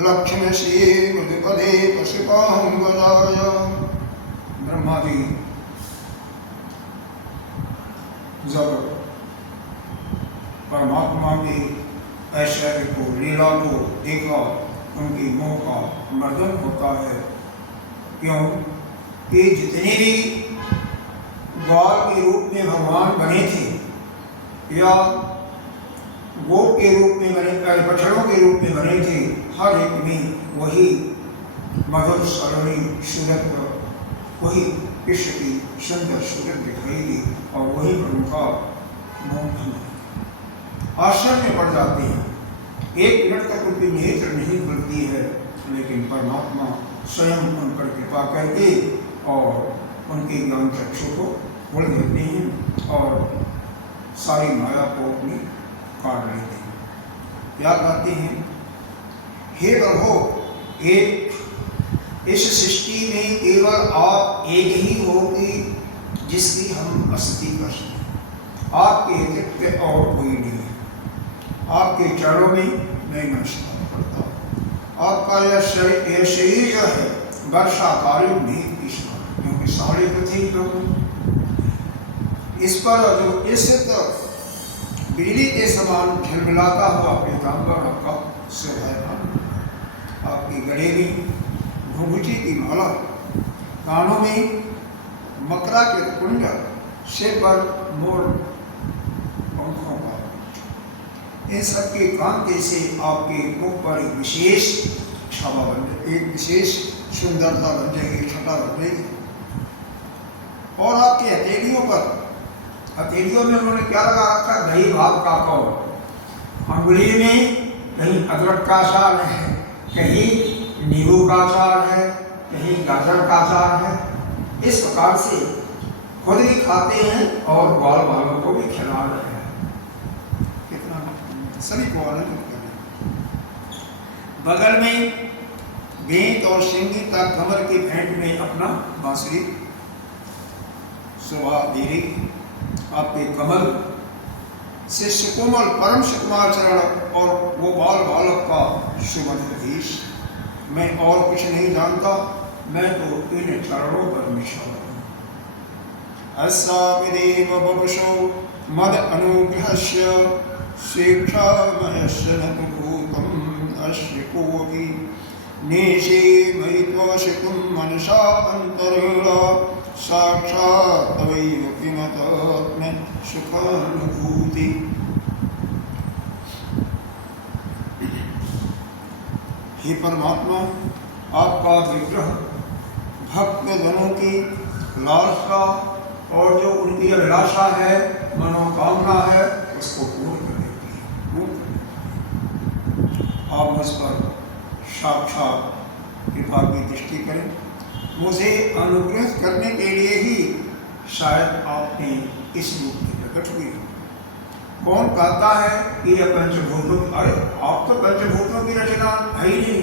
लक्ष्मण श्री मृदपदे पशुपांगजाय। ब्रह्मा जी जब परमात्मा के ऐश्वर्य को, लीला को देखा, उनकी मोह का मर्दन होता है। क्यों कि जितने भी ग्वाल के रूप में भगवान बने थे या गोप के रूप में बने, बछड़ों के रूप में बने थे, हर एक में वही मधुर सरणी सूरत, वही कृष्ण की सुंदर सूरत दिखाई दी और वही पर उनका मोह आश्चर्य में पड़ जाते हैं। एक मिनट तक उनकी नेत्र नहीं खुलती है, लेकिन परमात्मा स्वयं उन पर कृपा करके और उनके ज्ञान चक्षु को खोल देते हैं और सारी माया को अपनी काट लेते हैं। क्या कहते हैं? हे प्रभु, एक इस सृष्टि में केवल आप एक ही हो कि जिसकी हम स्तुति कर सकें। आपके अतिरिक्त और कोई नहीं है। आपके चरणों में मैं नमस्कार करता हूँ। आपका यह शरीर जो है वर्षाकालीन मेघ की समान, क्योंकि सारे पृथ्वी प्रभु इस पर जो इस बिजली के समान झलमिलाता हुआ पीताम्बर आपका सिर है। आपकी गले में घुंघुटी की माला, कानों में मकरा के कुंड, सिर पर मोर पंखों का, इन सब के कांति से आपके मुख पर एक विशेष छावा बन जाएगी, एक विशेष सुंदरता बन जाएगी, छटा बन जाएगी। और आपके हथेलियों पर, हथेलियों में उन्होंने क्या लगा रखा? दही भात का कौ। अंगुली में कहीं अदरक का अचार है, कहीं नींबू का अचार है, कहीं गाजर का अचार है। इस प्रकार से खुद भी खाते हैं और ग्वाल वालों को भी खिला रहे हैं। कितना सभी को आनंद कर रहे हैं। बगल में गेंद और सिंगी का कमर की भेंट में अपना बांसुरी शोभा दे रही। आपके कमल से सुकोमल परम सुकुमार चरण और वो बाल बालक का सुमधुर भेष। मैं और कुछ नहीं जानता, मैं तो इन चरणों पर निशान हूँ। अस्सामिदेव बपुषो मद अनुग्रहस्य शिक्षामयस्य न तु भूतम् अस्य कोऽपि नेशे मयि त्वशितुं मनसा अन्तरेण साक्षात् तवैव किमतात्म सुखानुभूति। हे परमात्मा, आपका विग्रह भक्त जनों की लालसा और जो उनकी अभिलाषा है, मनोकामना है, उसको पूर्ण कर देती है। आप मुझ पर साक्षात कृपा की दृष्टि करें। मुझे अनुग्रह करने के लिए ही शायद आपने इस रूप में प्रकट हुई। कौन कहता है कि यह पंचभूतों, अरे आप तो पंचभूतों की रचना है ही नहीं।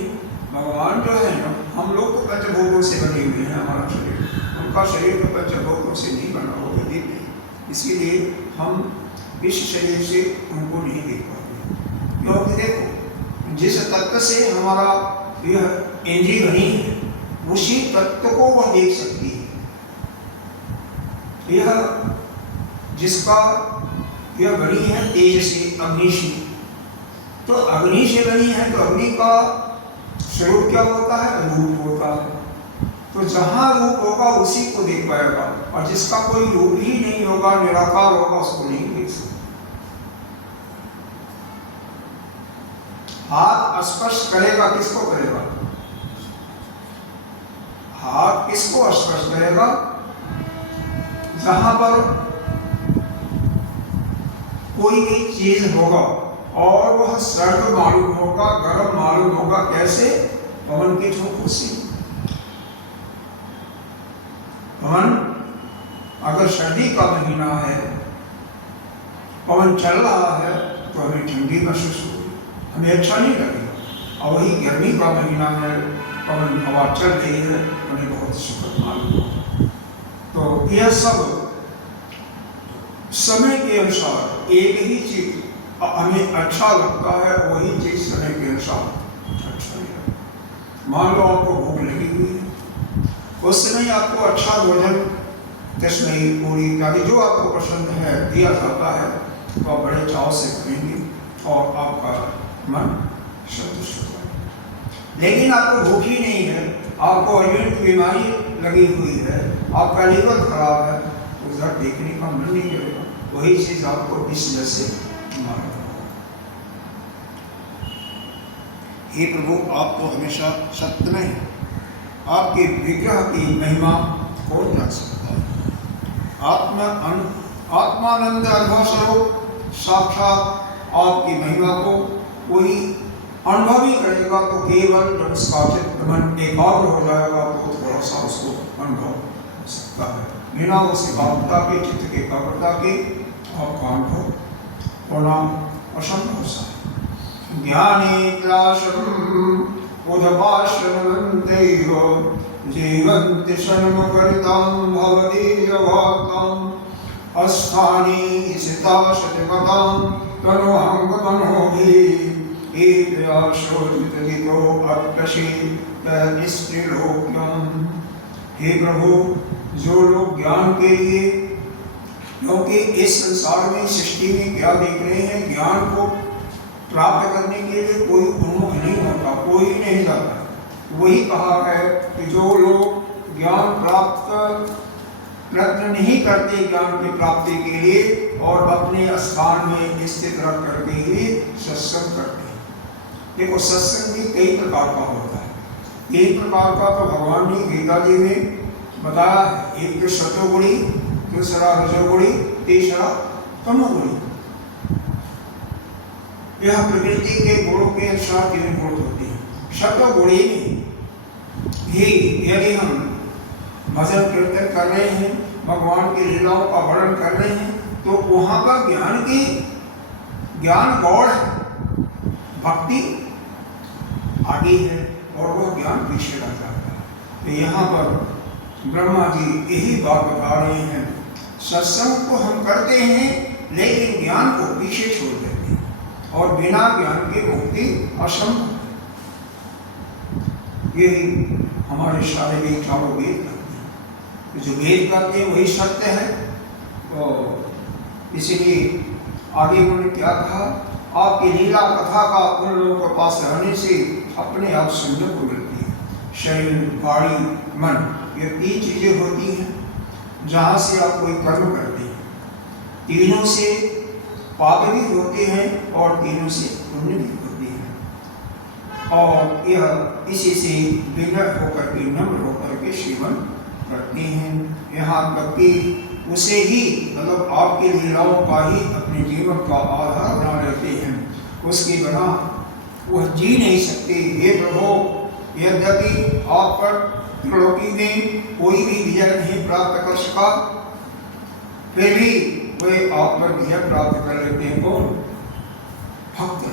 भगवान जो है ना, हम लोग तो पंचभूतों से बने हुए हैं। हमारा शरीर, उनका शरीर तो पंचभूतों से नहीं बना, वो प्रदीप नहीं। इसीलिए हम इस शरीर से उनको नहीं देख पाते। क्योंकि देखो, जिस तत्व से हमारा यह इंद्रिय बनी है, उसी तत्व को वह देख सकती है। यह जिसका यह बनी है तेज से, अग्नि से, तो अग्नि से बनी है, तो अग्नि का स्वरूप क्या होता है? रूप होता है। तो जहां रूप होगा उसी को देख पाएगा, और जिसका कोई रूप ही नहीं होगा, निराकार होगा, उसको नहीं देख सकता। हाथ स्पर्श करेगा, किसको करेगा? हाथ किसको स्पर्श करेगा? जहां पर कोई भी चीज होगा और वह सर्द मालूम होगा, गर्म मालूम होगा। कैसे? पवन के झोंकों से। पवन, अगर सर्दी का महीना है, पवन चल रहा है, तो हमें ठंडी महसूस होगी, हमें अच्छा नहीं लगेगा। और वही गर्मी का महीना है, पवन हवा चल रही है, हमें बहुत सुखद मालूम होगा। तो यह सब समय के अनुसार एक ही चीज हमें अच्छा लगता है, वही चीज समय के अनुसार अच्छा नहीं लगता। मान लो आपको भूख लगी हुई है, उस समय आपको अच्छा भोजन, तस्मई, पूरी इत्यादि जो आपको पसंद है दिया जाता है, तो आप बड़े चाव से खाएंगे और आपका मन संतुष्ट होगा। लेकिन आपको भूख ही नहीं है, आपको अर्जेंट बीमारी लगी हुई है, आपका लीवर खराब है, तो उधर देखने का मन नहीं करेगा, वही चीज आपको इस वजह से मारेगा। हे प्रभु, आप तो हमेशा सत्य में हैं, आपके विग्रह की महिमा कौन जान सकता है। आत्मानंद अनुभव स्वरूप साक्षात आपकी महिमा को कोई अनुभव ही करेगा, तो केवल जब उसका चित्त मन एकाग्र हो जाएगा तो थोड़ा सा उसको अनुभव हो सकता है। बिना उस एकाग्रता के, चित्त के एकाग्रता के आपका अनुभव होना असंभव सा है। ज्ञाने क्लाशम उदपाश्रमन्तेय जीवन्ति सन्मुखरितं भवदीयवाक्तं अस्थानी सिता शतपदां तनुहंगमनोभिः एतयाशोचितहितो अप्यशीतनिस्त्रिलोक्यम्। हे प्रभु, जो लोग ज्ञान के लिए, क्योंकि इस संसार में, सृष्टि में क्या देख रहे हैं, ज्ञान को प्राप्त करने के लिए कोई उन्मुख नहीं होता, कोई नहीं जाता। वही कहा है कि जो लोग ज्ञान प्राप्त प्रयत्न नहीं करते ज्ञान की प्राप्ति के लिए और अपने स्थान में स्थित रख करके ही सत्संग करते हैं। देखो, सत्संग भी कई प्रकार का होता है। एक प्रकार का तो भगवान ने गीता जी में बताया है, एक तो सतोगुणी, दूसरा रजोगुणी, तीसरा तमोगुणी। यह प्रकृति के गुणों के अनुसार तीन गुण होते हैं। सतोगुणी में ही यदि हम भजन कीर्तन कर रहे हैं, भगवान की लीलाओं का वर्णन कर रहे हैं, तो वहां पर ज्ञान गौड़ है, भक्ति आगे है और वह ज्ञान पीछे रह जाता है। तो यहाँ पर ब्रह्मा जी यही बात बता रहे हैं, सत्संग को हम करते हैं लेकिन ज्ञान को पीछे छोड़ देते हैं और बिना ज्ञान के मुक्ति असंभव। यही हमारे सारे वेद, चारों वेद करते हैं। जो वेद करते हैं वही सत्य है। तो इसीलिए आगे उन्होंने क्या कहा, आपकी लीला कथा का उन लोगों के पास रहने से अपने आप सुनने को मिलती है। शरीर, वाणी, मन, ये तीन चीजें होती हैं जहाँ से आप कोई कर्म करते हैं। तीनों से पाप भी होते हैं और तीनों से पुण्य भी होते हैं। और यह इसी से विनम्र होकर के, नम्र होकर के सेवन करते हैं। यहाँ तक कि उसे ही, मतलब आपकी लीलाओं का ही अपने जीवन का आधार बना लेते हैं। उसके बिना वह जी नहीं सकते। हे प्रभु, यद्यपि आप पर त्रिलोकी में कोई भी विजय नहीं प्राप्त कर सका, फिर भी वे आप पर विजय प्राप्त कर लेते हैं। कौन? भक्त।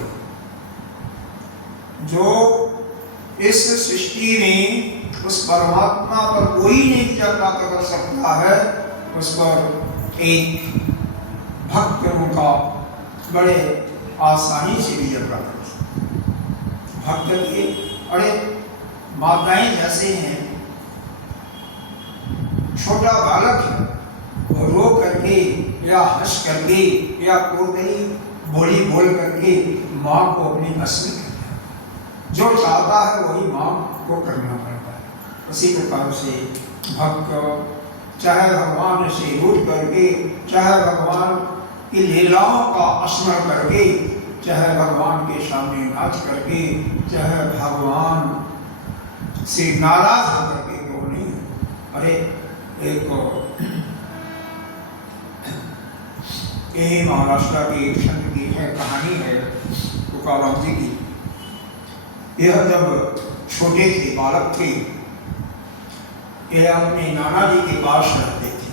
जो इस सृष्टि में उस परमात्मा पर कोई नहीं विजय प्राप्त कर सकता है, उस पर एक भक्त का बड़े आसानी से विजय प्राप्त कर सकता है। भक्त की अरे माताएं जैसे हैं, छोटा बालक है, वो रो करके या हंस करके या कोई बोली बोल करके माँ को अपनी हंस में करता है। जो चाहता है वही माँ को करना पड़ता है। उसी प्रकार से भक्त चाहे भगवान से रूठ करके, चाहे भगवान की लीलाओं का स्मरण करके, चाहे भगवान के सामने नाच करके, चाहे भगवान से नाराज होकर के क्यों नहीं। अरे एक यही महाराष्ट्र की एक संत की है कहानी है, तुकाराम जी की। यह जब छोटे थे, बालक थे, यह अपने नाना जी के पास रहते थे।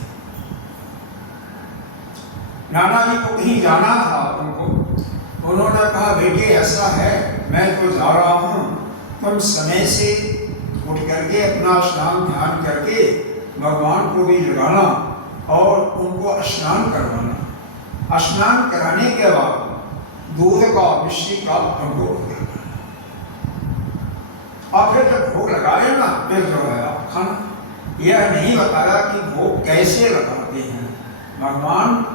नाना जी को कहीं जाना था उनको, उन्होंने कहा, बेटे ऐसा है, मैं तो जा रहा हूँ, तुम समय से उठ करके अपना स्नान ध्यान करके भगवान को भी जगाना और उनको स्नान करवाना। स्नान कराने के बाद दूध का, मिश्री का उनको और फिर जब भोग लगाए ना फिर जो है आप खाना। यह नहीं बताया कि भोग कैसे लगाते हैं। भगवान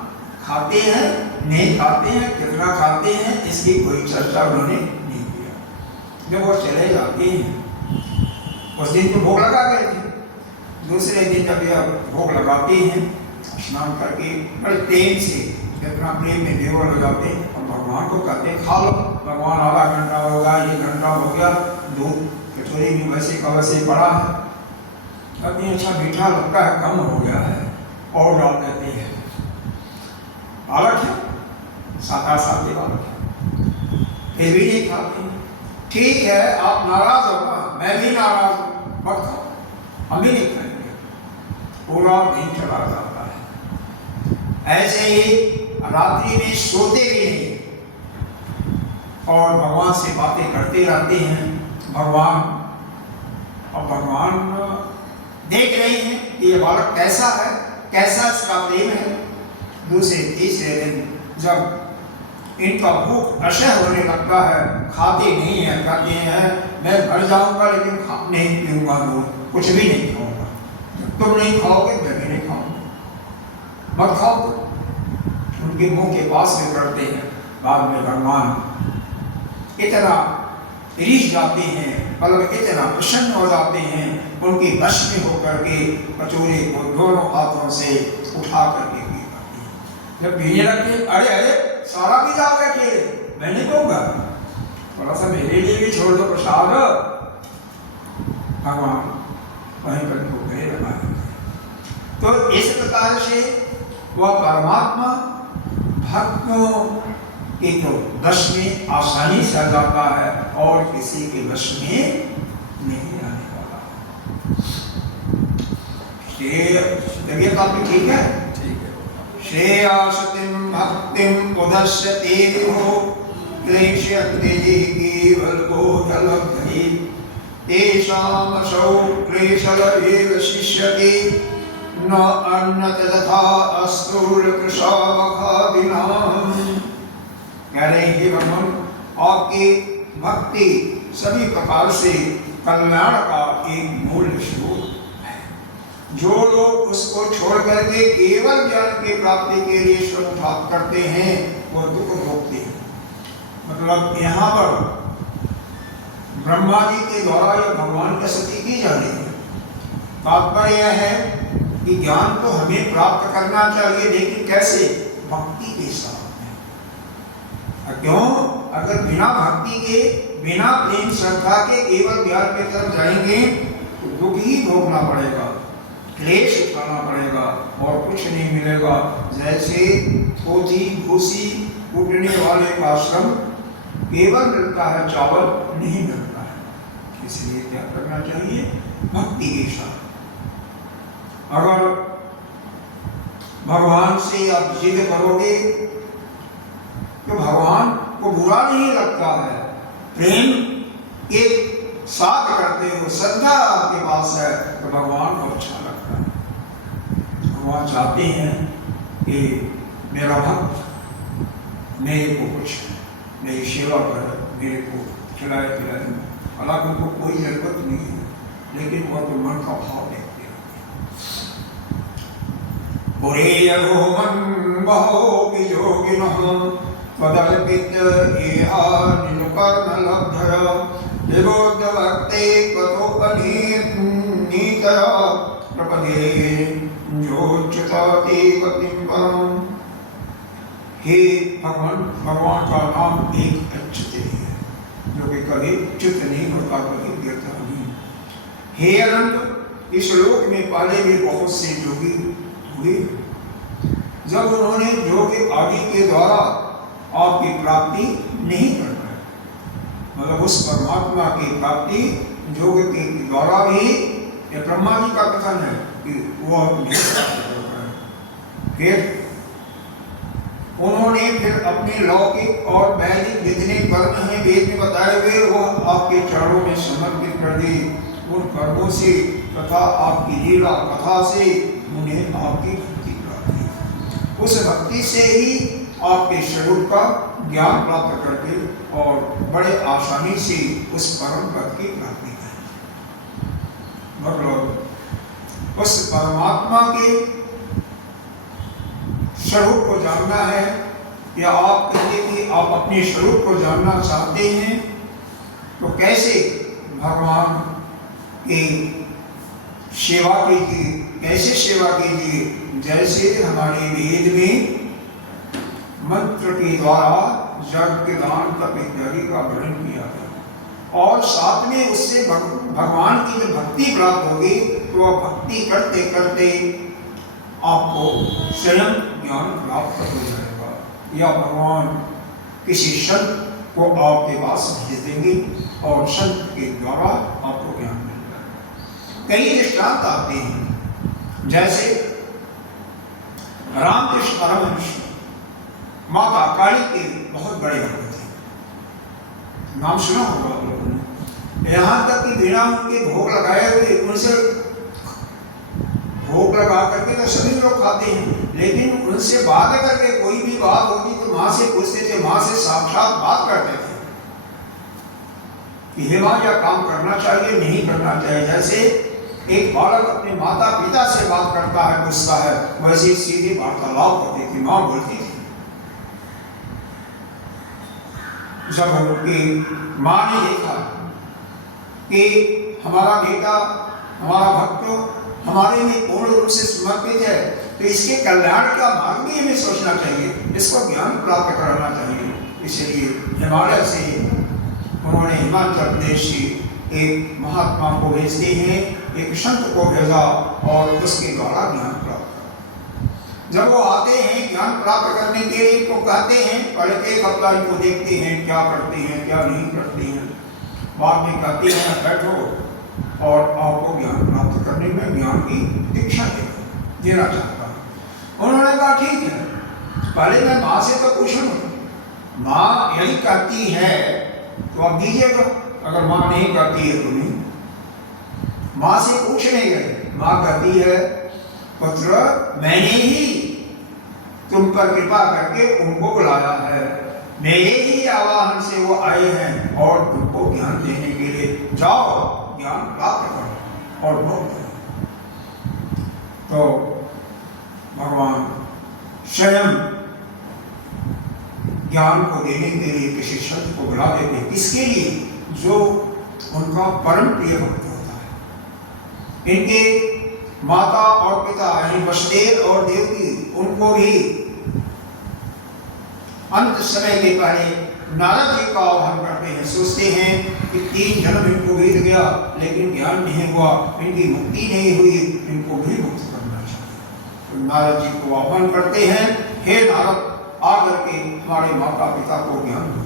खाते हैं नहीं खाते हैं, कितना खाते हैं, इसकी कोई चर्चा उन्होंने नहीं किया। जब वो चले जाते हैं, उस दिन तो भोग लगा गए थे, दूसरे दिन जब यह भोग लगाते हैं स्नान करके बड़े प्रेम से, जितना प्रेम में देवर लगाते हैं और भगवान को कहते हैं खा लो। भगवान आधा घंटा होगा, 1 घंटा हो गया, दूध कटोरी में वैसे का वैसे पड़ा है, अभी अच्छा मीठा लगता है, कम हो गया है, और डाल देते हैं। बालक है, 7-8 साल के बालक है, फिर भी नहीं खाते हैं। ठीक है, आप नाराज हो ना, मैं भी नाराज हूँ, मत खाओ, हम भी नहीं खाएंगे। पूरा दिन चला जाता है। ऐसे ही रात्रि में सोते भी नहीं और भगवान से बातें करते रहते हैं। भगवान देख रहे हैं कि ये बालक कैसा है, कैसा इसका प्रेम है। दूसरे तीसरे दिन जब इनका भूख असह्य होने लगता है, खाते नहीं है, कहते हैं मैं मर जाऊंगा लेकिन नहीं पीऊंगा दूध, कुछ भी नहीं खाऊंगा, जब तुम नहीं खाओगे मैं भी नहीं खाऊंगा, मत खाओ। उनके मुंह के पास में करते हैं। बाद में भगवान इतना रिझ जाते हैं, मतलब इतना प्रसन्न हो जाते हैं, उनके वश में होकर के कटोरे को दोनों हाथों से उठा करके पी जाते हैं। जब पीने लगते, अरे अरे सारा पी जाओगे अकेले, मैं नहीं कहूँगा, थोड़ा सा मेरे लिए भी छोड़ दो प्रसाद। भगवान वहीं पर को गए लगाए। तो इस प्रकार से वह परमात्मा भक्तों के तो वश में आसानी से आ जाता है और किसी के वश में नहीं आने वाला। तबीयत आपकी ठीक है? ठीक है। श्रेयासतिम भक्तिम उदस्यते विभो क्लेशयते केवल बोधलब्धि तेषामसौ क्लेशल एव शिष्यते न अन्नत तथा अस्तूलकृशावखादिनाम्। कह रहे हैं भगवान, आपकी भक्ति सभी प्रकार से कल्याण का एक मूल स्रोत है। जो लोग उसको छोड़ करके केवल ज्ञान की प्राप्ति के लिए श्रम प्राप्त करते हैं वो दुख भोगते हैं। मतलब यहाँ पर ब्रह्मा जी के द्वारा यह भगवान की स्तुति की जा रही है। तात्पर्य यह है कि ज्ञान तो हमें प्राप्त करना चाहिए, लेकिन कैसे? भक्ति के साथ। क्यों? अगर बिना भक्ति के, बिना प्रेम श्रद्धा के केवल ज्ञान की तरफ जाएंगे तो दुख ही भोगना पड़ेगा, क्लेश उठाना पड़ेगा और कुछ नहीं मिलेगा। जैसे पोथी भूसी कूटने वाले का श्रम केवल मिलता है, चावल नहीं मिलता है। इसलिए क्या करना चाहिए? भक्ति के साथ। अगर भगवान से आप जिद करोगे तो भगवान को बुरा नहीं लगता है, प्रेम के साथ करते हो, श्रद्धा आपके पास है तो भगवान को अच्छा लगता है। भगवान चाहते हैं कि मेरा भक्त मेरे को कुछ मेरी सेवा करे, मेरे को खिलाए पिलाए। हालांकि उनको कोई जरूरत नहीं है, लेकिन वह तो मन का भाव देखते हैं। पुरेयगोमन बहो वियोगिनः त्वदर्पित इहा निनुकर्णलब्धय विबोधभक्ते त्वतोपनीतया प्रपदे योच्यताते गतिं परम्। हे भगवान, भगवान का नाम एक अच्युत है, जो कि कभी च्युत नहीं होता, कभी गिरता नहीं। हे अनंत, इस लोक में पाले भी बहुत से जोगी हुए। जब उन्होंने योग आदि के द्वारा आपकी प्राप्ति नहीं कर पाए, मतलब उस परमात्मा की प्राप्ति योग के द्वारा भी, ये ब्रह्मा जी का कथन है कि वह नहीं कर पाए। फिर उन्होंने फिर अपने लौकिक और वैदिक जितने कर्म हैं वेद में बताए हुए वह आपके चरणों में समर्पित कर दी। उन कर्मों से तथा आपकी लीला कथा से उन्हें आपकी भक्ति प्राप्त हुई। उस भक्ति से ही आपके स्वरूप का ज्ञान प्राप्त करके और बड़े आसानी से उस परम पद की प्राप्ति करें। मतलब उस परमात्मा के स्वरूप को जानना है, या आप कहते कि आप अपने स्वरूप को जानना चाहते हैं, तो कैसे भगवान की सेवा कीजिए। कैसे सेवा कीजिए? जैसे हमारे वेद में मंत्र के द्वारा यज्ञ दान तप इत्यादि का वर्णन किया गया, और साथ में उससे भगवान की जब भक्ति प्राप्त होगी तो वह भक्ति करते करते आपको स्वयं ज्ञान प्राप्त हो जाएगा, या भगवान किसी संत को आपके पास भेज देंगे और संत के द्वारा आपको ज्ञान मिल जाएगा। कई दृष्टांत आते हैं, जैसे रामकृष्ण परमहंस माता काली के बहुत बड़े भक्त थे, नाम सुना होगा आप लोगों ने। यहाँ तक कि बिना उनके भोग लगाए हुए उनसे भोग लगा करके तो सभी लोग खाते हैं, लेकिन उनसे बात करके कोई भी बात होती तो माँ से पूछते थे, माँ से साक्षात बात करते थे कि हे माँ यह काम करना चाहिए नहीं करना चाहिए। जैसे एक बालक अपने माता पिता से बात करता है, पूछता है, वैसे सीधे वार्तालाप करते थे। माँ बोलती थी, जब उनकी माँ ने देखा कि हमारा बेटा हमारा भक्त हमारे में पूर्ण रूप से समर्पित है, तो इसके कल्याण का मार्ग भी हमें सोचना चाहिए, इसको ज्ञान प्राप्त कराना चाहिए। इसलिए हिमालय से उन्होंने हिमाचल प्रदेश से एक महात्मा को भेजते हैं, एक संत को भेजा और उसके द्वारा ज्ञान प्राप्त करा। जब वो आते हैं ज्ञान प्राप्त करने के लिए तो कहते हैं, पहले एक हफ्ता इनको देखते हैं क्या करते हैं क्या नहीं करते हैं, बाद में कहते हैं बैठो और आपको ज्ञान प्राप्त करने में ज्ञान की दीक्षा देना चाहता हूँ। उन्होंने कहा ठीक है, पहले मैं माँ से तो पूछूँ, माँ यही कहती है तो आप दीजिएगा, अगर माँ नहीं कहती है तो नहीं। माँ से पूछने गए, माँ कहती है पुत्र मैंने ही तुम पर कृपा करके उनको बुलाया है, मेरे ही आवाहन से वो आए हैं और तुमको ज्ञान देने के लिए, जाओ ज्ञान प्राप्त करो और भोग करो। तो भगवान स्वयं ज्ञान को देने के लिए किसी संत को बुला देते हैं। किसके लिए? जो उनका परम प्रिय भक्त होता है। इनके माता और पिता यानी वसुदेव और देवकी, उनको भी अंत समय के पहले नारद जी का आह्वान करते हैं, सोचते हैं कि 3 जन्म इनको बीत गया लेकिन ज्ञान नहीं हुआ, इनकी मुक्ति नहीं हुई, इनको भी मुक्त करना चाहिए। तो नारद जी को आह्वान करते हैं, हे नारद आकर के हमारे माता पिता को ज्ञान दो।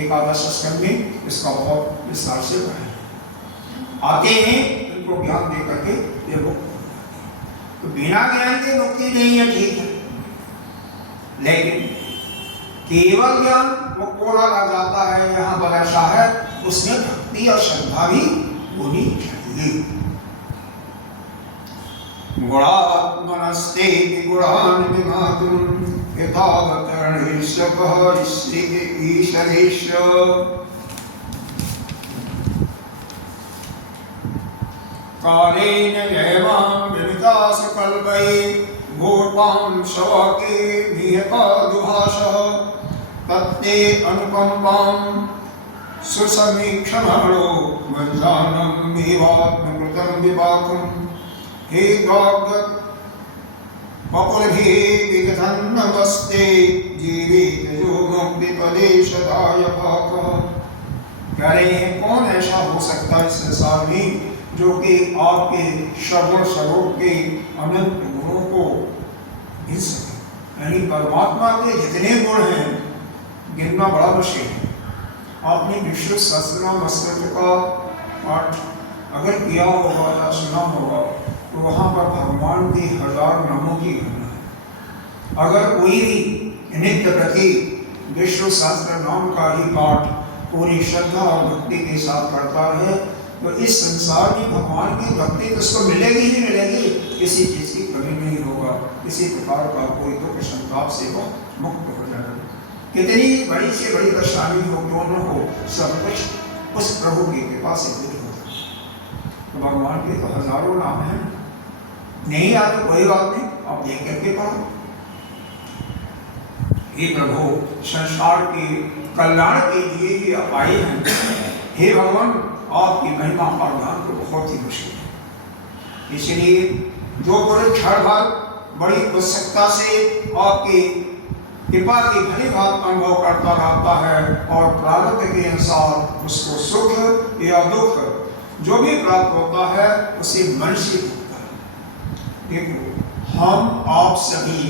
एकादश स्कंद में इसका बहुत विस्तार से वर्णन आते हैं, इनको ज्ञान दे करके ये मुक्त हो जाते हैं। तो बिना ज्ञान के मुक्ति नहीं है, ठीक है, लेकिन केवल ज्ञान वो कोड़ा लग जाता है। यहाँ पर ऐसा है, उसमें भक्ति और श्रद्धा भी होनी चाहिए। गुणात्मनस्ते गुणान् विमातुं यथावतरणेश्व ईश्वरेश। कालेन जयवां विवितास कल्पये भूतां शवके नियता दुभाषः तत्ते अनुकंपां सुसमीक्षमाणो वज्रानं मेवात्मकृतं विपाकम्। हे गाग्गत पपुलभिः विदधन् नमस्ते जीवित जो मुक्ति पदे सदाय भाकः। कह रहे हैं कौन ऐसा हो सकता है इस संसार में जो कि आपके सर्व स्वरूप के अनंत गुणों को गिन सके। यानी परमात्मा के जितने गुण हैं गिनना बड़ा मुश्किल है। आपने विष्णु सहस्रनाम स्तोत्र का पाठ अगर किया होगा या सुना होगा तो वहाँ पर भगवान के 1000 नामों की गणना है। अगर कोई भी नित्य प्रति विष्णु सहस्त्र नाम का ही पाठ पूरी श्रद्धा और भक्ति के साथ करता रहे तो इस संसार में भगवान की भक्ति तो उसको मिलेगी ही मिलेगी, किसी चीज़ की कमी नहीं होगा, किसी प्रकार का कोई दुख संताप से वो मुक्त हो जाएगा। कितनी बड़ी से बड़ी परेशानी हो क्यों न हो, सब कुछ उस प्रभु की कृपा से दूर होता है। तो भगवान के तो हजारों नाम हैं, नहीं आते कोई बात नहीं, आप देख करके पढ़ो। हे प्रभु, संसार के कल्याण के लिए ही आप आए हैं। हे भगवान, आपकी महिमा प्रदान तो बहुत ही मुश्किल है, इसलिए जो बड़े क्षण भर बड़ी उत्सुकता से आपकी कृपा की भली भात अनुभव करता रहता है और प्रारब्ध के अनुसार उसको सुख या दुख जो भी प्राप्त होता है उसे मन से होता है। देखो, हम आप सभी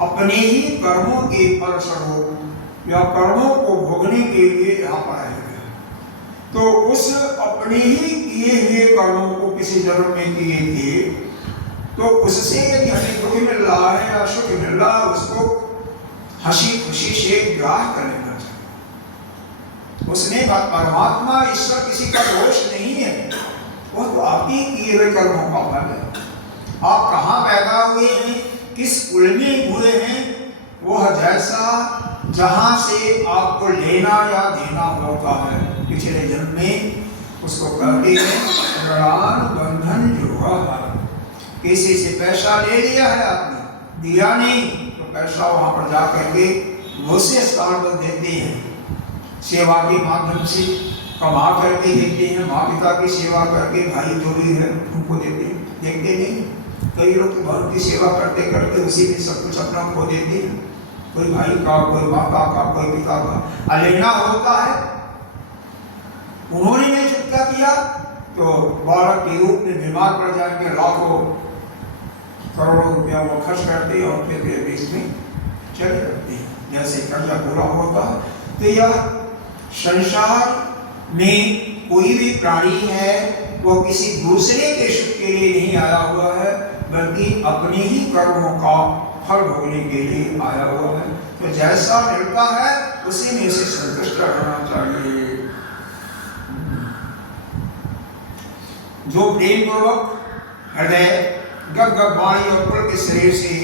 अपने ही कर्मों के फलस्वरूप या कर्मों को भोगने के लिए यहाँ पर आए हैं, तो उस अपने ही किए हुए कर्मों को किसी जन्म में किए थे, तो उससे यदि हमें दुख मिल रहा है या सुख मिल रहा है, उसको हंसी खुशी से ग्राह्य कर लेना चाहिए। उसमें परमात्मा ईश्वर किसी का दोष नहीं है, वो तो आपके किए हुए कर्मों का फल है। आप कहाँ पैदा हुए हैं, किस कुल में हुए हैं, वह जैसा जहां से आपको लेना या देना होता है पिछले जन्म में, उसको कहते हैं ऋणान बंधन जोगा। किसी से पैसा ले लिया है आपने, दिया नहीं, तो पैसा वहां पर जा करके मुझसे स्थान पर देते हैं, सेवा के माध्यम से कमा करके देते हैं, माँ पिता की सेवा करके, भाई जो भी है उनको देते हैं। देखते नहीं, कई लोग तो बहुत की सेवा करते करते उसी में सब कुछ अपना खो देते हैं, कोई भाई का, कोई माता का, कोई पिता का। लेना होता है, उन्होंने नहीं छुटका किया तो बालक के रूप में बीमार पड़ जाएंगे, लाखों करोड़ों रुपया वो खर्च करते और फिर बीच में चले जाते हैं, जैसे कर्जा पूरा होता है। तो यह संसार में कोई भी प्राणी है वो किसी दूसरे के सुख के लिए नहीं आया हुआ है, बल्कि अपने ही कर्मों का फल भोगने के लिए आया हुआ है। तो जैसा मिलता है उसी में उसे संतुष्ट रहना चाहिए। जो प्रेम पूर्वक हृदय गद गद वाणी और पुल के शरीर से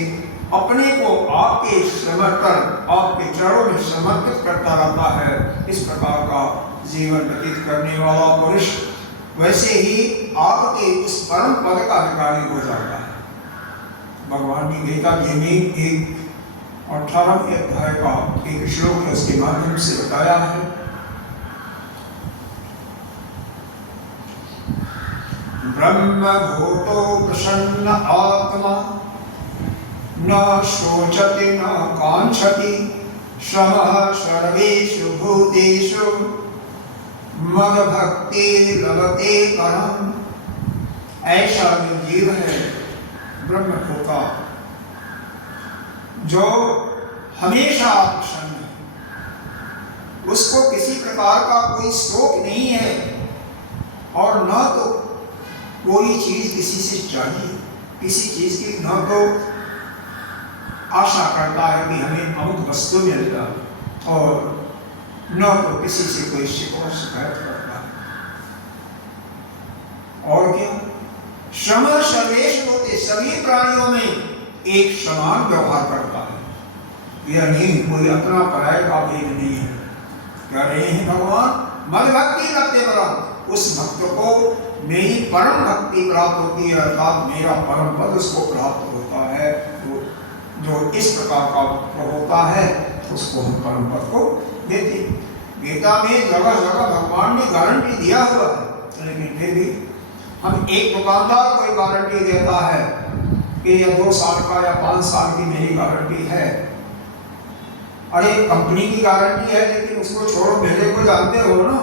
अपने को आपके समर्पण, आपके चरणों में समर्पित करता रहता है, इस प्रकार का जीवन व्यतीत करने वाला पुरुष वैसे ही आपके उस परम पद का अधिकारी हो जाता है। भगवान की गीता जी में एक 18वें अध्याय का एक श्लोक है, उसके माध्यम से बताया है, ब्रह्म भूतो प्रसन्न आत्मा न शोचति न कांक्षति समः सर्वेषु भूतेषु मद भक्ति लभते परम। ऐसा जो जीव है ब्रह्म भूता, जो हमेशा प्रसन्न है, उसको किसी प्रकार का कोई शोक नहीं है और न तो कोई चीज किसी से चाहिए, किसी चीज की न तो आशा करता है कि हमें अमुक वस्तु मिल जाए और न तो किसी से कोई शिकायत करता है। और क्या, सम सर्वेश होते, सभी प्राणियों में एक समान व्यवहार करता है। यह नहीं कोई अपना पराय का भेद नहीं है। कह रहे हैं भगवान, मद भक्ति रखते बड़ा, उस भक्त को मेरी परम भक्ति प्राप्त होती है, अर्थात मेरा परम पद उसको प्राप्त होता है। तो जो इस प्रकार का होता है उसको हम परम पद को देते हैं। गीता में जगह जगह भगवान ने गारंटी दिया हुआ है, लेकिन फिर भी हम एक दुकानदार कोई गारंटी देता है कि यह 2 साल का या 5 साल की मेरी गारंटी है। अरे कंपनी की गारंटी है, लेकिन उसको छोड़ो, मेरे को जानते हो ना,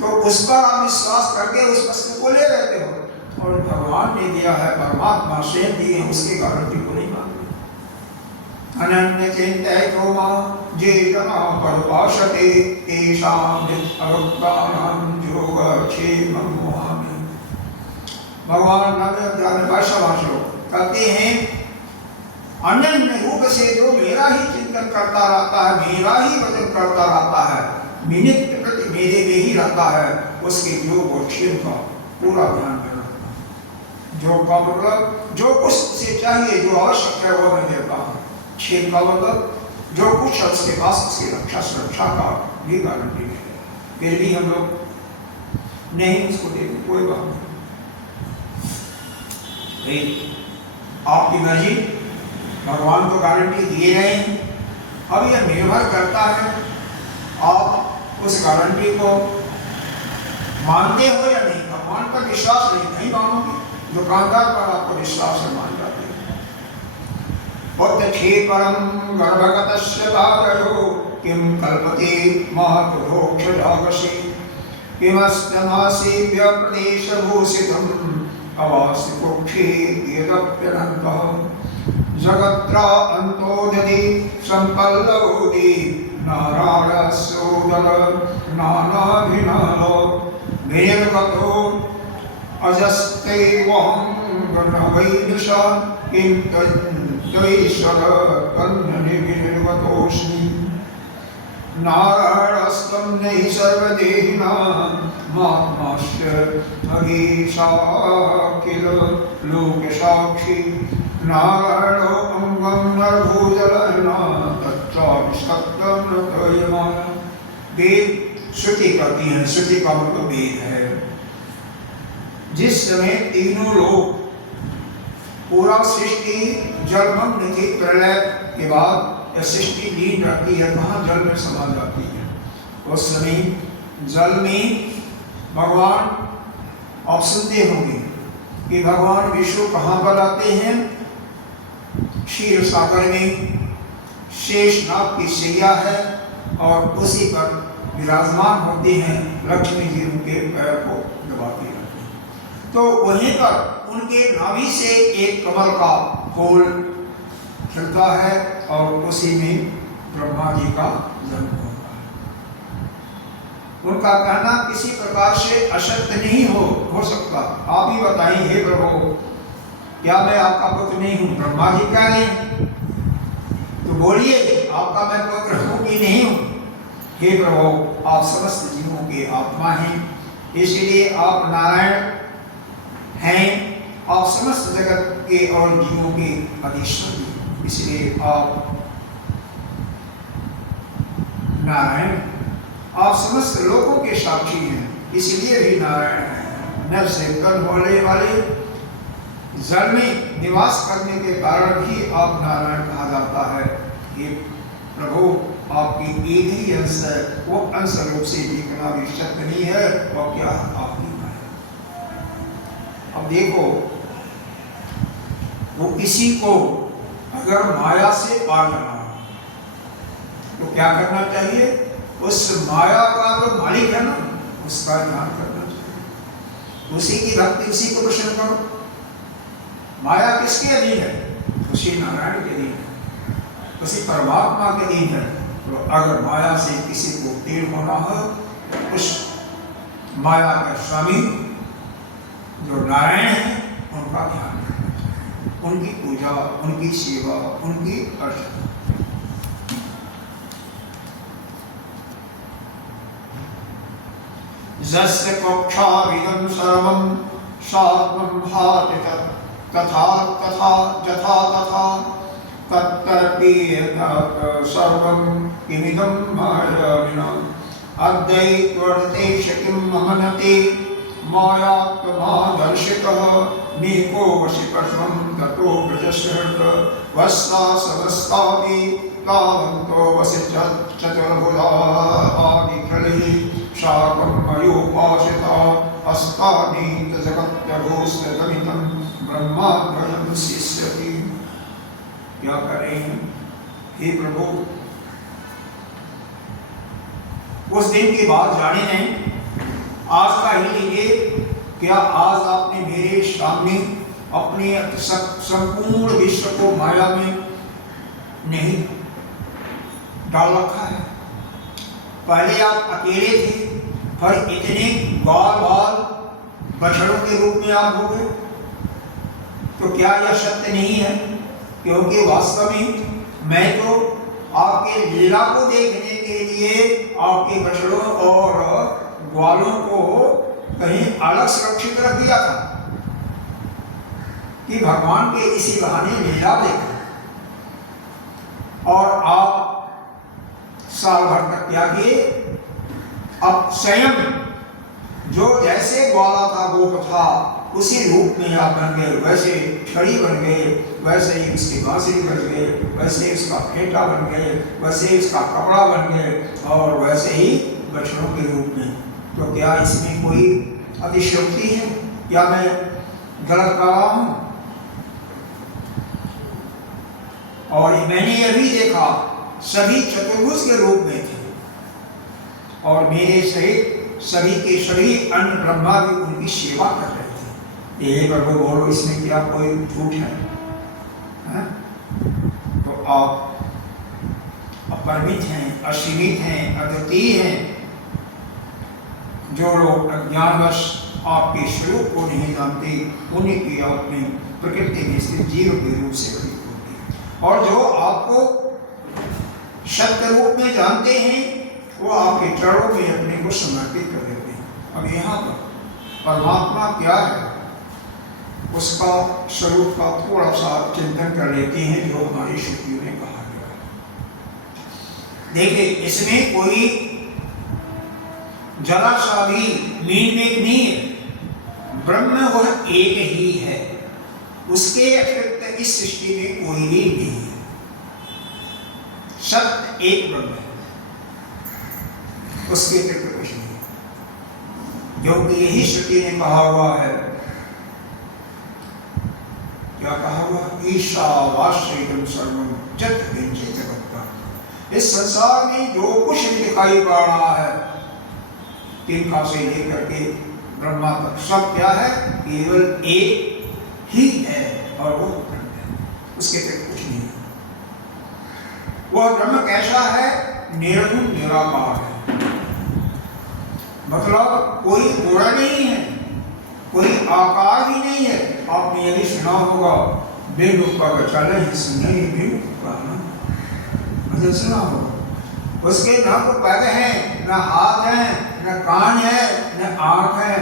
तो उस पर आप विश्वास करके उस वस्तु को ले लेते हो। और भगवान ने दिया है, परमात्मा से दिए, उसकी गारंटी को नहीं मानते। अनन्य चिंतयतो मां जे जना परपाशते तेषां अवक्तानां योगक्षेमं मोहामि। भगवान नवे अध्याय में 22वां श्लोक कहते हैं, अनन्य रूप से जो मेरा ही चिंतन करता रहता है, मेरा ही भजन करता रहता है, नित्य प्रति मेरे में ही रहता है, उसके योग और क्षेम का पूरा ध्यान में रखता है। योग का मतलब जो कुछ उसे चाहिए, जो आवश्यक है, वो मैं देता हूँ। क्षेम का मतलब जो कुछ है उसके पास, उसकी रक्षा सुरक्षा का भी गारंटी है। फिर भी हम लोग नहीं उसको देते, कोई बात नहीं, आपकी मर्जी, भगवान को गारंटी दिए गए हैं। अब यह निर्भर करता है आप उस गारंटी को मानते हो या नहीं। भगवान पर विश्वास नहीं मानोगे, दुकानदार पर आपको विश्वास है, मान जाते हो। परम गर्भगतस्य भागयो किम कल्पते महत्वोक्षजागसे किमस्तमासी व्यप्रदेशभूषितम् अवासिकोक्षे येदप्यनन्तः जगत्रा अन्तोदधि सम्पल्लवोदि नारायणस्योदर नानाभिनलो निर्गतो अजस्तेवहं गणवैदुषा किं तैश्वर कन्यनिर्गतोऽस्मि नारायणस्तं नहि सर्वदेहिनां महात्मास्य अगीशा किल लोकसाक्षी नारायणो अंगं नरभूजलना तच्चाभिषक्तं रतयमाना। वेद श्रुति करती है, श्रुति का मतलब वेद है। जिस समय तीनों लोग पूरा सृष्टि जलमग्न थी, प्रलय के बाद यह सृष्टि लीन रहती है, कहाँ जल में समा जाती है। उस समय जल में भगवान, आप सुनते होंगे कि भगवान विष्णु कहाँ पर आते हैं, क्षीर सागर में शेषनाग की शैया है और उसी पर विराजमान होते हैं, लक्ष्मी जी उनके पैर को दबाती रहती हैं। तो वहीं पर उनके नाभि से एक कमल का फूल खिलता है और उसी में ब्रह्मा जी का जन्म होता है। उनका कहना किसी प्रकार से असत्य नहीं हो सकता। आप ही बताएं, हे प्रभु, क्या मैं आपका पुत्र नहीं हूं? ब्रह्मा जी कह रहे हैं, तो बोलिए आपका मैं पुत्र हूं कि नहीं हूं? हे प्रभु, आप समस्त जीवों के आत्मा हैं, इसलिए आप नारायण हैं, आप समस्त जगत के और जीवों के अधीश्वर, इसलिए आप नारायण, आप समस्त लोगों के साक्षी हैं, इसलिए भी नारायण हैं। नर से उत्पन्न होने वाले जल में निवास करने के कारण भी आप नारायण कहा जाता है। ये प्रभु आपकी एक ही अंश है, वो अंश रूप से देखना भी शक्य नहीं है और क्या आपकी माया। अब देखो, वो किसी को अगर माया से पार करना हो तो क्या करना चाहिए? उस माया का जो मालिक है ना, उसका ध्यान करना चाहिए, उसी की भक्ति, उसी को प्रसन्न करो। माया किसके अधीन है? उसी नारायण के अधीन है, उसी परमात्मा के अधीन है। तो अगर माया से किसी को तीर होना हो तो उस माया का स्वामी जो नारायण है उनका ध्यान रखना चाहिए, उनकी पूजा, उनकी सेवा, उनकी अर्चना। यस्य कोक्षाविदं सर्वं सात्वं भाति तथा तथा यथा तथा तत्तर्पीयत सर्वं किमिदं मायाविना अद्वैतवर्तेश किं महनते मायात्मादर्शितः नीको वशिपशं ततो ब्रजशहृत वस्ता समस्तापि तावन्तो वसि चतुर्भुजा आदिखलिः शाकं मयोपासिता अस्तानीत जगत्यघोस्तगमितं ब्रह्माद्वयं शिष्यति। क्या करें हे प्रभु? उस दिन की बात जाने नहीं, आज का ही लीजिए। क्या आज आपने मेरे सामने अपने संपूर्ण विश्व को माया में नहीं डाल रखा है? पहले आप अकेले थे, पर इतने बाल बाल बछड़ों के रूप में आप हो गए। तो क्या यह सत्य नहीं है? क्योंकि वास्तव में मैं तो आपके लीला को देखने के लिए आपके बछड़ों और ग्वालों को कहीं अलग सुरक्षित रख दिया था कि भगवान के इसी बहाने लीला देखें। और आप साल भर तक क्या किए? अब स्वयं जो जैसे ग्वाला था, गोप था, उसी रूप में आप बन गए, वैसे छड़ी बन गए, वैसे ही उसकी बांसुरी बन गए, वैसे ही उसका फेंटा बन गए, वैसे ही उसका कपड़ा बन गए और वैसे ही बछड़ों के रूप में। तो क्या इसमें कोई अतिशयोक्ति है? क्या मैं गलत कह रहा हूं? और मैंने यह भी देखा सभी चतुर्भुज के रूप में थे और मेरे सहित सभी के सभी अन्य ब्रह्मा भी उनकी सेवा कर रहे थे। ये प्रभु बोलो, इसमें क्या कोई झूठ है? तो आप अपरिमित हैं, असीमित हैं, अद्वितीय हैं। जो लोग अज्ञानवश आपके स्वरूप को नहीं जानते उन्हीं की आप में प्रकृति में स्थित जीव के रूप से प्रतीत होते, और जो आपको सत्य रूप में जानते हैं वो आपके चरणों में अपने को समर्पित कर देते हैं। अब यहाँ पर परमात्मा क्या है उसका स्वरूप का थोड़ा सा चिंतन कर लेते हैं जो हमारी श्रुतियों में कहा गया है। देखिए, इसमें कोई जरा सा भी मीन में नहीं है। ब्रह्म वह एक ही है, उसके अतिरिक्त इस सृष्टि में कोई भी नहीं है। सत्य एक ब्रह्म है, उसके अतिरिक्त कुछ नहीं, क्योंकि यही श्रुति ने कहा हुआ है। क्या कहा हुआ? ईशावास्यम सर्वम जगत किंचित जगत्। इस संसार में जो कुछ दिखाई पड़ रहा है, तिनका से लेकर के ब्रह्मा तक, सब क्या है? केवल एक ही है और वो ब्रह्म है, उसके अतिरिक्त कुछ नहीं है। वह ब्रह्म कैसा है? निर्गुण निराकार है, मतलब कोई गुण नहीं है, कोई आकार ही नहीं है। आपने यदि सुना होगा बेलूप का बचाना ही सुना ही बेलूप का ना, मतलब सुना होगा। उसके न तो पैर हैं, न हाथ हैं, न कान है, न आंख है,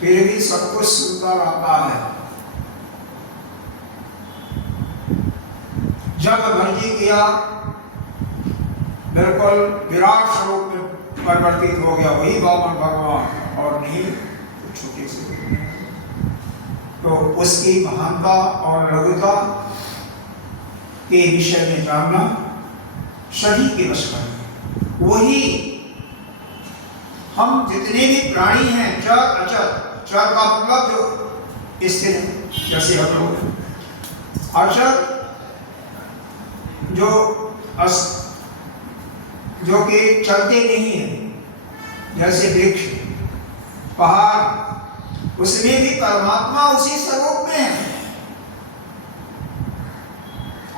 फिर भी सब कुछ सुनता रहता है। जब मर्जी किया बिल्कुल विराट स्वरूप में परिवर्तित हो गया, वही वामन भगवान, और नहीं छोटे से। तो उसकी महानता और लघुता के विषय में जानना सभी के वश का है। वही हम जितने भी प्राणी हैं, चर अचर, चर का मतलब जो स्थिर है, जैसे हम लोग, अचर जो कि चलते नहीं है, जैसे वृक्ष, पहाड़, उसमें भी परमात्मा उसी स्वरूप में है,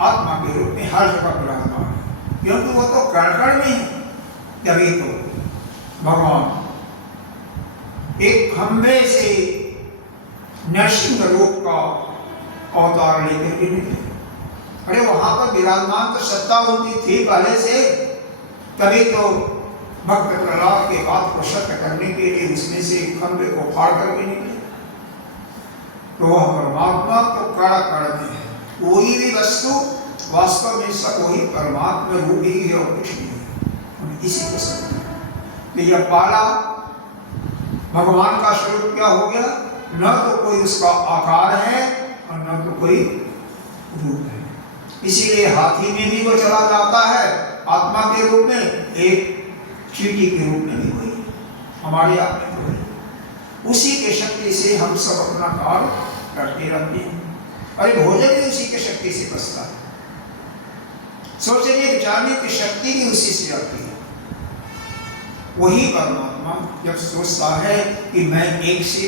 आत्मा के रूप में हर जगह विराजमान है, क्योंकि वो तो कण-कण में है। तभी तो भगवान एक खंभे से नरसिंह रूप का अवतार लेकर के निकले। अरे वहां पर विराजमान तो सत्ता उनकी थी पहले से, तभी तो भक्त प्रहलाद के बात को सत्य करने के लिए उसमें से खंभे को फाड़ करके निकले। तो वह परमात्मा तो कण कण में है, कोई भी वस्तु वास्तव में सब वही परमात्मा रूप ही है और कुछ नहीं है। हम इसी को समझते हैं। यह पाला भगवान का स्वरूप क्या हो गया? न तो कोई उसका आकार है और न तो कोई रूप है। इसीलिए हाथी में भी वो चला जाता है आत्मा के रूप में, एक चींटी के रूप में भी वही, हमारे आप में वही। उसी के शक्ति से हम सब अपना कार्य करते रहते हैं। अरे भोजन भी उसी के शक्ति से बचता है, सोचने विचारने की शक्ति भी उसी से आती है। वही परमात्मा जब सोचता है कि मैं एक से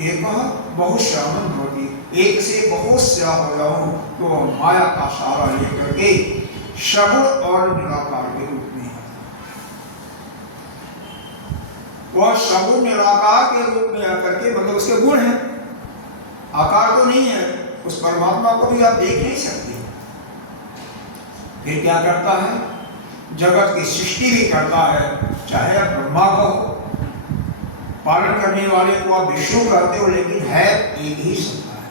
एक बहुत श्यामन होती, एक से बहुत स्या हो जाऊं, तो माया का सहारा लेकर के सगुण और निराकार के रूप में है। वह सगुण निराकार के रूप में आकर के, मतलब उसके गुण है, आकार तो नहीं है। उस परमात्मा को भी आप देख नहीं सकते। फिर क्या करता है? जगत की सृष्टि भी करता है, चाहे आप ब्रह्मा को पालन करने वाले को आप विष्णु कहते हो, लेकिन है एक ही सत्ता है,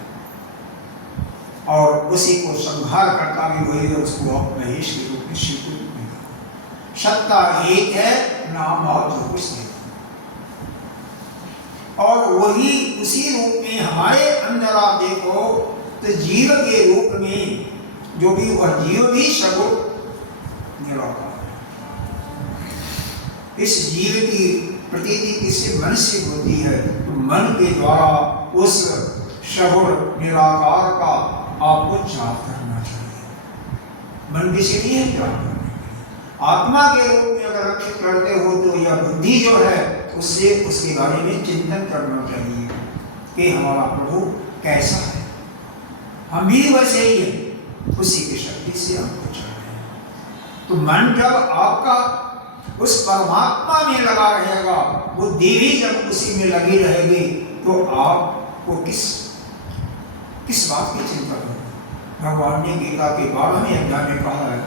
और उसी को संहार करता भी वही है। उसको आप महेश के रूप में स्वीकृत नहीं करते। सत्ता एक है, नाम और जो कुछ नहीं। और वही उसी रूप में हमारे अंदर आप देखो तो जीव के रूप में जो भी वह जीव भी सगुण निराकार है। इस जीव की प्रतीति किससे? मन से होती है। तो मन के द्वारा उस सगुण निराकार का आपको जाप करना चाहिए। मन किसी लिए है जाप करने के लिए। आत्मा के रूप में अगर रक्षित करते हो तो यह बुद्धि जो है उससे उसके बारे में चिंतन करना चाहिए कि हमारा प्रभु कैसा है, हम भी वैसे ही हैं, उसी की शक्ति से हमको चल रहे हैं। तो मन जब आपका उस परमात्मा में लगा रहेगा, बुद्धि भी जब उसी में लगी रहेगी, तो आपको किस बात की चिंता होगी? भगवान ने गीता के 12वें अध्याय में कहा है,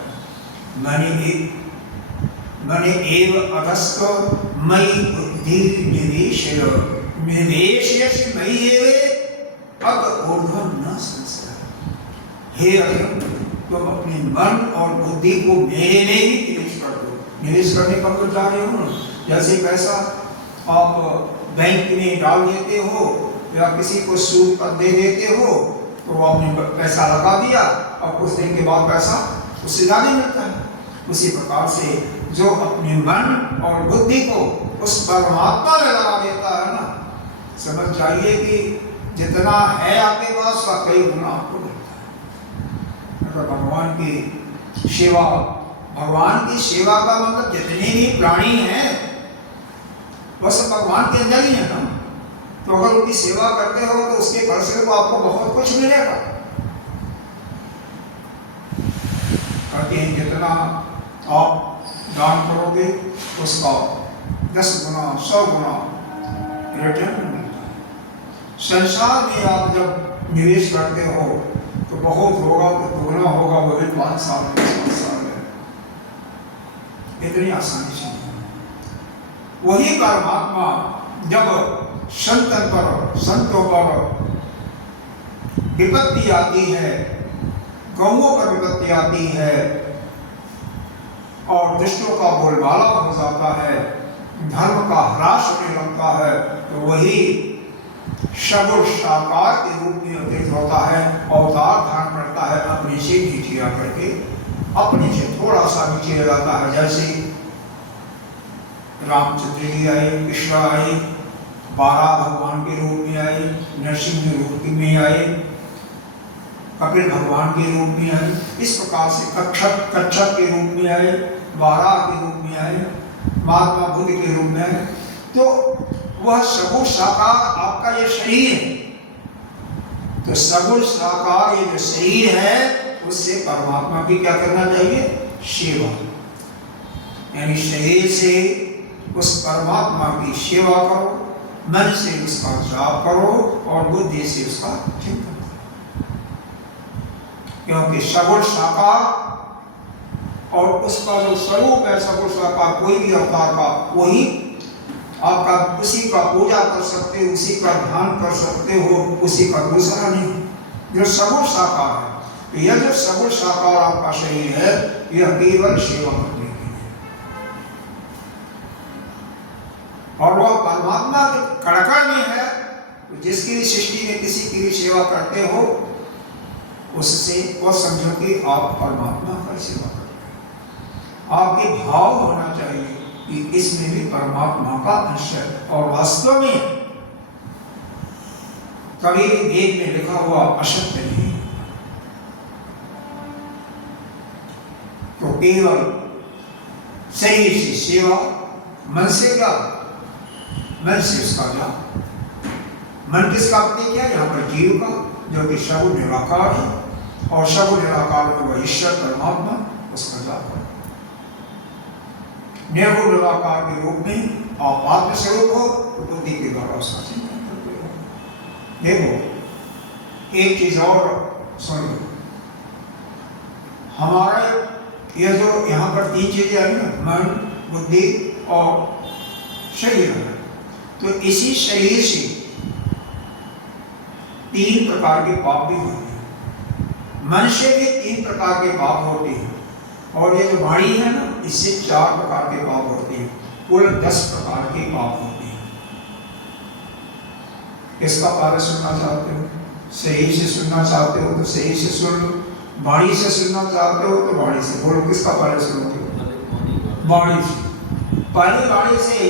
मने एव अधस्क मयि बुद्धि निवेशयसि मयि एव अत ऊर्ध्वं न संशयः। हे अर्जुन, तुम अपने मन और बुद्धि को मेरे में ही निवेश कर दो। निवेश करने का मतलब जा रहे हो ना, जैसे पैसा आप बैंक में डाल देते हो या किसी को सूद पर दे देते हो, तो वो आपने पैसा लगा दिया और कुछ दिन के बाद पैसा उससे ज्यादा मिलता है। उसी प्रकार से जो अपने मन और बुद्धि को उस परमात्मा में लगा देता है ना, समझ जाइए कि जितना है आपके पास का कई गुना आपको मिलता है। अगर भगवान की सेवा का मतलब जितने भी प्राणी हैं वह सब भगवान के अंदर ही है ना। तो अगर उनकी सेवा करते हो तो उसके फलस्वरूप आपको बहुत कुछ मिलेगा। कहते हैं जितना आप दान करोगे उसका 10 गुना 100 गुना रिटर्न मिलता है। संसार में आप जब निवेश करते हो तो बहुत होगा तो दुगना होगा, वो भी 5 साल में 7 साल में, इतनी आसानी से नहीं। वही परमात्मा जब संतों पर विपत्ति आती है, गौओं पर विपत्ति आती है और दुष्टों का बोलबाला हो जाता है, धर्म का ह्रास होने लगता है, तो वही सगुण साकार के रूप में अवतरित होता है, अवतार धारण करता है, अपने से नीचे आकर के अपने से थोड़ा सा नीचे जाता है। जैसे रामचंद्र जी आए, कृष्ण आए, 12 भगवान के रूप में आए, नरसिंह के रूप में आए, कपिल भगवान के रूप में आए, इस प्रकार से कच्छप के रूप में आए, 12 के रूप में आए, महात्मा बुद्ध के रूप में आए। तो वह सगुण साकार आपका ये शरीर है, तो सगुण साकार ये जो शरीर है उससे परमात्मा की क्या करना चाहिए? सेवा। यानी शरीर से उस परमात्मा की सेवा करो, मन से उसका जाप करो और बुद्धि से उसका चिंतन करो। क्योंकि सगुण साकार और उसका जो स्वरूप है सगुण साकार, कोई भी अवतार का, वही आपका उसी का पूजा कर सकते हो, उसी का ध्यान कर सकते हो, उसी का दूसरा नहीं, जो सगुण साकार है। तो यह जो सगुण साकार आपका शरीर है यह केवल सेवा करने के लिए, और वह परमात्मा के कड़कड़ में है। तो जिसकी भी सृष्टि में किसी की भी सेवा करते हो उससे वो समझो कि आप परमात्मा का सेवा करते हो। आपके भाव होना चाहिए कि इसमें भी परमात्मा का अंश है। और वास्तव में कभी वेद में लिखा हुआ असत्य नहीं। तो केवल शरीर से सेवा, मन से क्या? मन से उसका जाप। मन किसका प्रतीक है? यहाँ पर जीव का, जो कि सगुण निराकार है, और सगुण निराकार में वह ईश्वर परमात्मा, उसका जाप है। निर्गुण निराकार के रूप में आप आत्मस्वरूप हो, तो बुद्धि के द्वारा उसका चिंतन करते हो। देखो एक चीज और सुन लो, हमारे यह जो यहाँ पर 3 चीजें आई ना, मन, बुद्धि और शरीर है, तो इसी शरीर से 3 प्रकार के पाप भी होते हैं। मन से भी 3 प्रकार के पाप होते हैं, और ये जो वाणी है ना, इससे 4 प्रकार के पाप होते हैं। कुल 10 प्रकार के पाप होते हैं। किसका पाठ सुनना चाहते हो? सही से सुनना चाहते हो तो सही से सुन लो, वाणी से सुनना चाहते हो तो वाणी से बोलो। किसका पाठ सुनोगे? वाणी से। पहली वाणी से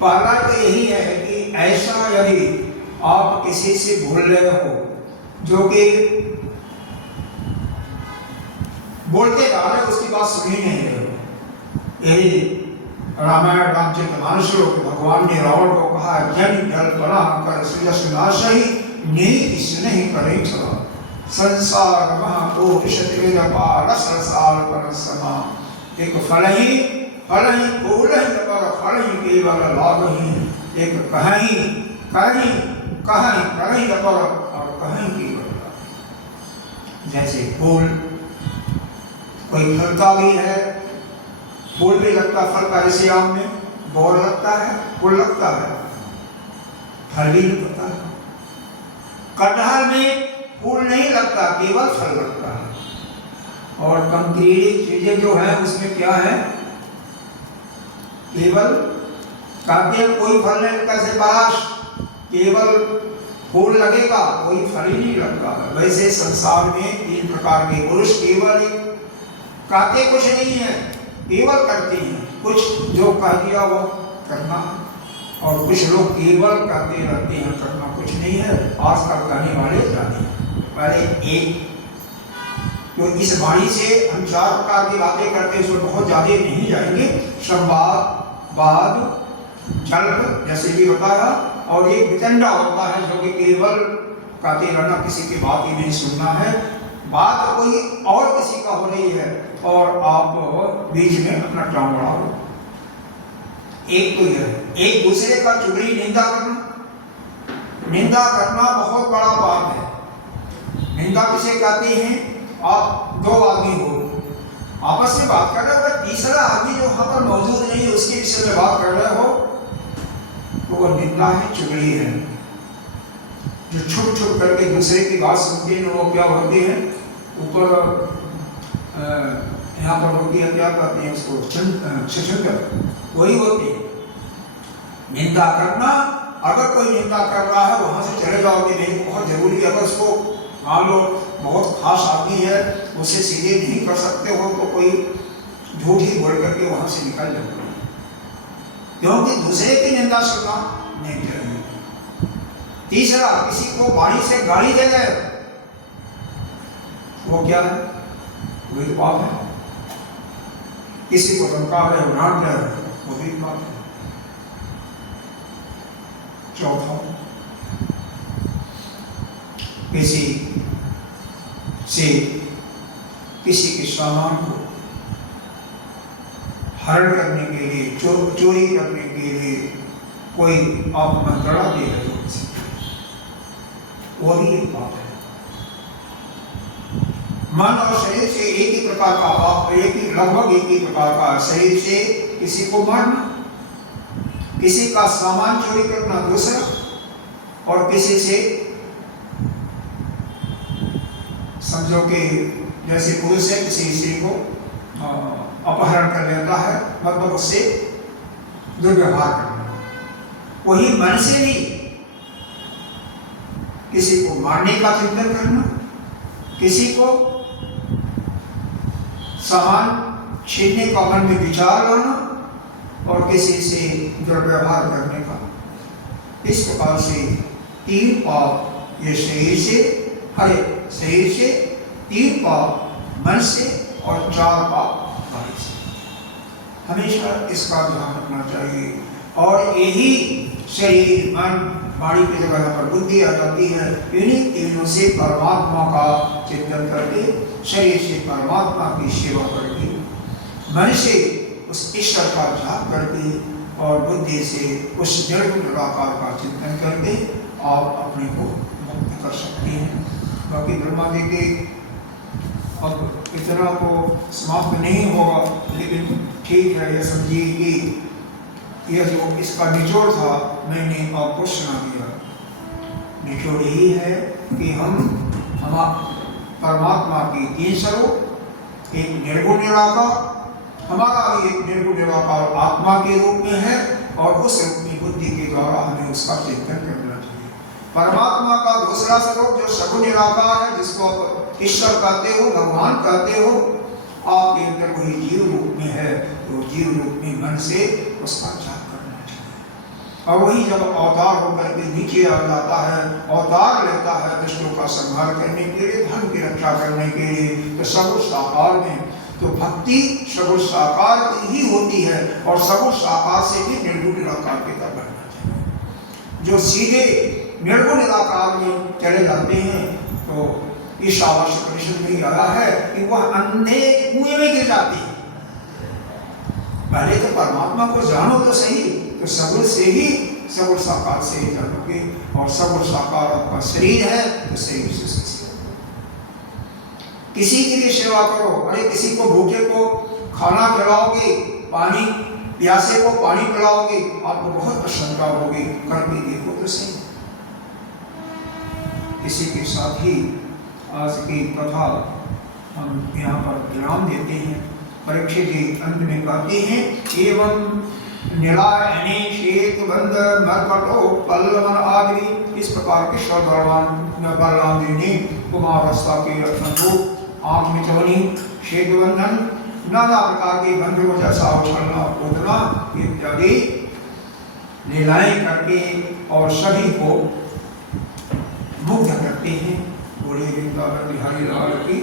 पहला तो यही है कि ऐसा यदि आप किसी से बोल रहे हो जो कि बोलते जा रहे उसकी बात सुन ही नहीं रहे हो, यही रामायण रामचरितमानस में भगवान ने रावण को कहा, जन जल बड़ा कर सुयस नाशहि नीति सुनहि करे छला संसार महाकोश त्रिविध पार संसार पर समा। एक फल ही फूल ही पर फल ही केवल लाभ ही, एक कहीं कहीं कहीं कहीं पर और कहीं केवल लाभ। जैसे फूल कोई फलता भी है, फूल भी लगता, फल का ऐसे आम में बोर लगता है, फूल लगता है, फल भी लगता है। कटहल में फूल नहीं लगता, केवल फल लगता है। और कंकरीली चीजें जो है उसमें क्या है, केवल कहते कोई फल नहीं लगता, से बाश केवल फूल लगेगा, कोई फल ही नहीं लगता। वैसे संसार में तीन प्रकार के पुरुष केवल कहते कुछ नहीं है, केवल करते हैं। कुछ जो कह दिया वो करना, और कुछ लोग केवल करते रहते हैं, करना कुछ नहीं है। आज तक कहने वाले जाने पहले एक तो इस वाणी से हम चार प्रकार की बातें करते हैं, उसमें बहुत ज्यादा नहीं जाएंगे। संवाद, वाद, जल्प जैसे भी होता है, और एक वितंडा होता है जो कि केवल कहते रहना, किसी की बात ही नहीं सुनना है। बात कोई और किसी का हो रही है और आप बीच में अपना टांग बढ़ाओ। एक तो यह, एक दूसरे का चुगली निंदा करना। निंदा करना बहुत बड़ा पाप है। निंदा किसे कहते हैं? आप दो आदमी हो, आपस में बात कर रहे हो, तीसरा आदमी जो वहां पर मौजूद नहीं है उसके विषय में बात कर रहे हो, तो वो निंदा है, चुगली है। जो छुप छुप करके दूसरे की बात सुनते हैं वो क्या होते हैं, ऊपर यहाँ पर होती है, क्या कहते हैं उसको, छछंतर, वही होते हैं। निंदा करना, अगर कोई निंदा कर रहा है वहां से चले जाओगे नहीं, बहुत जरूरी है। अगर उसको मान लो बहुत खास आदमी है, उससे सीधे नहीं कर सकते हो तो कोई झूठ ही बोल करके वहां से निकल जाओगे, क्योंकि दूसरे की निंदा सुनना नहीं चाहिए। तीसरा, किसी को वाणी से गाली दे गए, वो क्या है? वही तो पाप है। किसी को धमका रहे हो, डांट रहे हो, वो भी पाप है। चौथा, किसी से किसी के सामान को हरण करने के लिए, चोरी करने के लिए कोई आप मंत्रणा दे रहे हो, वो भी एक पाप है। मन और शरीर से एक ही प्रकार का पाप, लगभग एक ही प्रकार का। शरीर से किसी को मारना, किसी का सामान चोरी करना दूसरा, और किसी से समझो कि जैसे पुरुष है किसी स्त्री को अपहरण कर लेता है, मतलब उससे दुर्व्यवहार करना। वही मन से भी किसी को मारने का चिंतन करना, किसी को सामान छीनने का मन में विचार लाना, और किसी से दुर्व्यवहार करने का। इस प्रकार से तीन पाप ये शरीर से, तीन पाप मन से, और चार पाप वाणी से। हमेशा इसका ध्यान रखना चाहिए। और यही शरीर, मन, वाणी की जगह पर बुद्धि आ जाती है। इन्हीं तीनों से परमात्मा का चिंतन करके, शरीर से परमात्मा की सेवा करके, मन से उस ईश्वर का ध्यान करके, और बुद्धि से उस निर्गुण निराकार का चिंतन करके आप अपने को मुक्त कर सकते हैं। बाकी ब्रह्मा जी के अब इतना तो समाप्त नहीं होगा, लेकिन ठीक है, यह समझिए कि यह जो इसका निचोड़ था मैंने आपको सुना दिया। निचोड़ यही है कि हम परमात्मा की तीन स्वरूप, एक निर्गुण निराकार, हमारा भी एक निर्गुण निराकार आत्मा के रूप में है, और उस रूप में बुद्धि के द्वारा हमें उसका चिंतन करना चाहिए। परमात्मा का दूसरा स्वरूप जो सगुण निराकार है, जिसको आप ईश्वर कहते हो, भगवान कहते हो, आपके अंदर वही जीव रूप में है, तो जीव रूप में मन से उसका जाप करना चाहिए। और वही जब अवतार होकर के नीचे आ जाता है, अवतार लेता है दुष्टों का संहार करने के लिए, धर्म की रक्षा करने के लिए, तो सगुण साकार में तो भक्ति सगुण साकार की ही होती है, और सगुण साकार से भी निर्गुण निराकार की तरफ बढ़ना चाहिए। जो सीधे निर्गुण निराकार में चले जाते हैं तो ईशावास्य परिषद में आया है कि वह अंधे कुएं में गिर जाते हैं। पहले तो परमात्मा को जानो तो सही, तो सगुण से ही, सगुण साकार से ही जानोगे, और सगुण साकार आपका शरीर है तो शरीर से सेवा। किसी की भी सेवा करो, अरे किसी को भूखे को खाना खिलाओगे, पानी प्यासे को पानी पिलाओगे, आपको बहुत प्रसन्नता होगी, करके देखो तो सही। इसी के साथ ही आज की कथा हम यहाँ पर विराम देते हैं। परीक्षित जी अंत में कहते हैं, एवं निलायने श्वेत बंद मरकटो पल्लवन आदि, इस प्रकार के श्वर बलराम जी ने कुमारावस्था के लक्षण को आँख में चवनी, श्वेत बंधन, नाना प्रकार के बंधनों जैसा उछलना कूदना इत्यादि लीलाएं करके और सभी को मुग्ध करते हैं। बोले वृंदावन बिहारी लाल की।